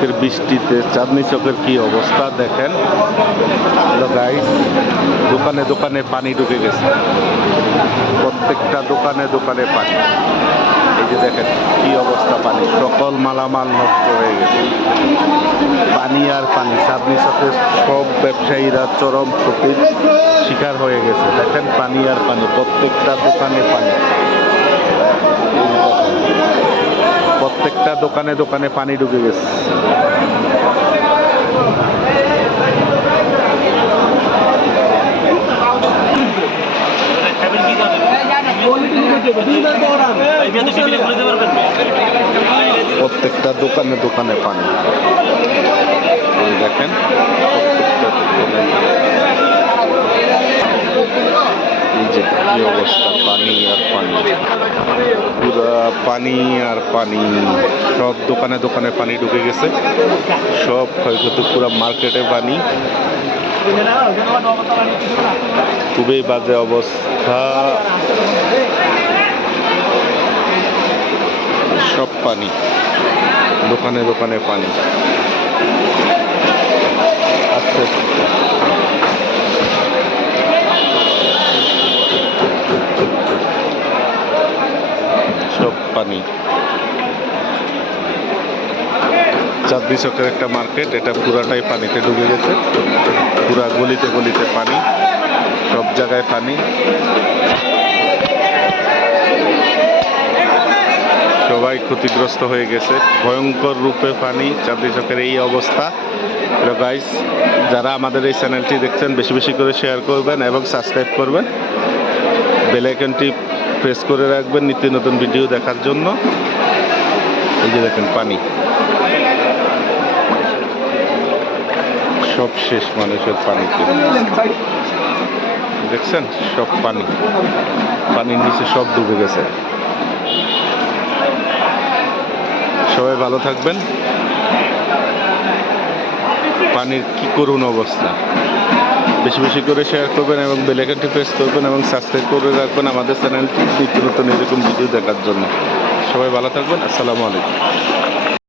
আজকের বৃষ্টিতে, চাঁদনি চকের কি অবস্থা দেখেন? গাইস দোকানে দোকানে পানি ঢুকে গেছে। প্রত্যেকটা দোকানে দোকানে পানি। এই যে দেখেন কি অবস্থা পানি, সকল মালামাল নষ্ট হয়ে গেছে। পানি আর পানি, চাঁদনি চকের সব ব্যবসায়ীরা চরম ক্ষতির শিকার হয়ে গেছে। দেখেন পানি আর পানি, প্রত্যেকটা দোকানে পানি এই যে দেখেন, প্রত্যেকটা দোকানে দোকানে পানি ঢুকে গেছে। প্রত্যেকটা দোকানে দোকানে পানি। এই দেখেন, প্রত্যেকটা দোকানে। এই যে কি অবস্থা? পানি আর পানি। পুরা পানি আর পানি, সব দোকানে দোকানে পানি ঢুকে গেছে। সব ক্ষয়ক্ষতি, পুরো মার্কেটে পানি। খুবই বাজে অবস্থা। সব পানি, দোকানে দোকানে পানি। সব পানি। চাঁদনি চকের একটা মার্কেট, এটা পুরাটাই পানিতে ডুবে গেছে। পুরা গলিতে গলিতে পানি, সব জায়গায় পানি। সবাই ক্ষতিগ্রস্ত হয়ে গেছে। ভয়ঙ্কর রূপে পানি, চাঁদনি চকের এই অবস্থা। গাইস যারা আমাদের এই চ্যানেলটি দেখছেন, বেশি বেশি করে শেয়ার করবেন এবং সাবস্ক্রাইব করবেন। বেল আইকনটি প্রেস করে রাখবেন নিত্য নতুন ভিডিও দেখার জন্য। এই যে দেখেন, পানি। সব শেষ মানুষের পানিতে দেখছেন? সব পানি। পানির নিচে সব ডুবে গেছে। সবাই ভালো থাকবেন। পানির কি করুণ অবস্থা। বেশি বেশি করে শেয়ার করবেন এবং বেলেকানটি প্রেস করবেন এবং সাবস্ক্রাইব করে রাখবেন আমাদের চ্যানেলটি নিত্য নতুন এরকম ভিডিও দেখার জন্য। সবাই ভালো থাকবেন। আসসালামু আলাইকুম।